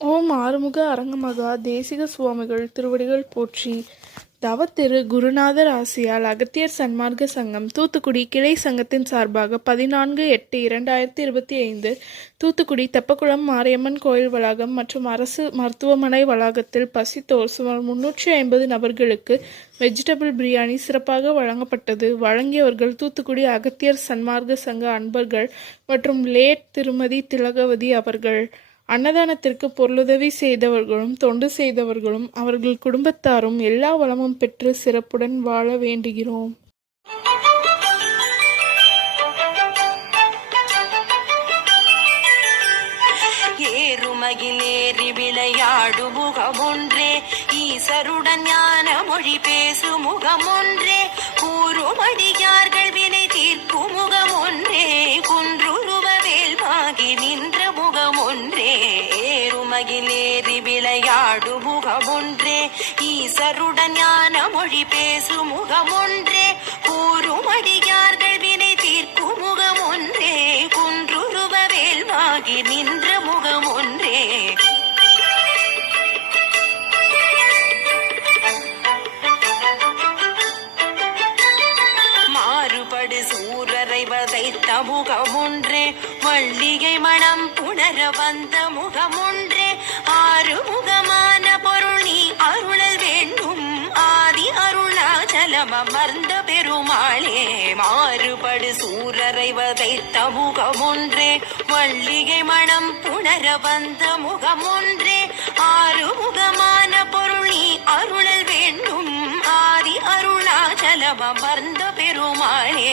ஓம் ஆறுமுக அரங்கமகா தேசிக சுவாமிகள் திருவடிகள் போற்றி. தவத்திரு குருநாதர் ஆசியால் அகத்தியர் சன்மார்க்க சங்கம் தூத்துக்குடி கிளை சங்கத்தின் சார்பாக 14/8/2025 தூத்துக்குடி தெப்பக்குளம் மாரியம்மன் கோயில் வளாகம் மற்றும் அரசு மருத்துவமனை வளாகத்தில் பசித்தோர் சுமார் 350 நபர்களுக்கு வெஜிடபிள் பிரியாணி சிறப்பாக வழங்கப்பட்டது. வழங்கியவர்கள் தூத்துக்குடி அகத்தியர் சன்மார்க்க சங்க அன்பர்கள் மற்றும் லேட் திருமதி திலகவதி அவர்கள். அன்னதானத்திற்கு பொருளுதவி செய்தவர்களும் தொண்டு செய்தவர்களும் அவர்கள் குடும்பத்தாரும் எல்லா வளமும் பெற்று சிறப்புடன் வாழ வேண்டுகிறோம். ஏறுமகிலேறி விளையாடு முகமொன்றே, ஈசருடன் ஞான மொழி பேசு முகமொன்றே, கூறுமடியார்கள் வினை தீர்க்கும் முகமொன்றே, குன்றுருவ வேல்வாகி நின்ற முகமொன்றே. ஏறுமகிலேறி விளையாடு முகமொன்றே, ஈசருடன் ஞான மொழி பேசு முகமொன்றே, கூறுமடியார்கள் வினை தீர்க்கும் முகமொன்றே, குன்றுருவ வேல்வாகி நின்ற முகமொன்றே. மாறுபடு சூரரை வதைத்த முகமொன்றே, மல்லிகை மணம் புணர வந்த முகமொன்றே, ஆறுமுகமான பொருள் நீ அருளல் வேண்டும், ஆதி அருணாச்சலம் அமர்ந்த பெருமாளே. மாறுபடு சூரரை வதைத்த முகமொன்றே, மல்லிகை மணம் புணர வந்த முகமொன்றே, ஆறுமுகமான பொருள் நீ அருளல் வேண்டும், ஆதி அருணாச்சலம் அமர்ந்த பெருமாளே.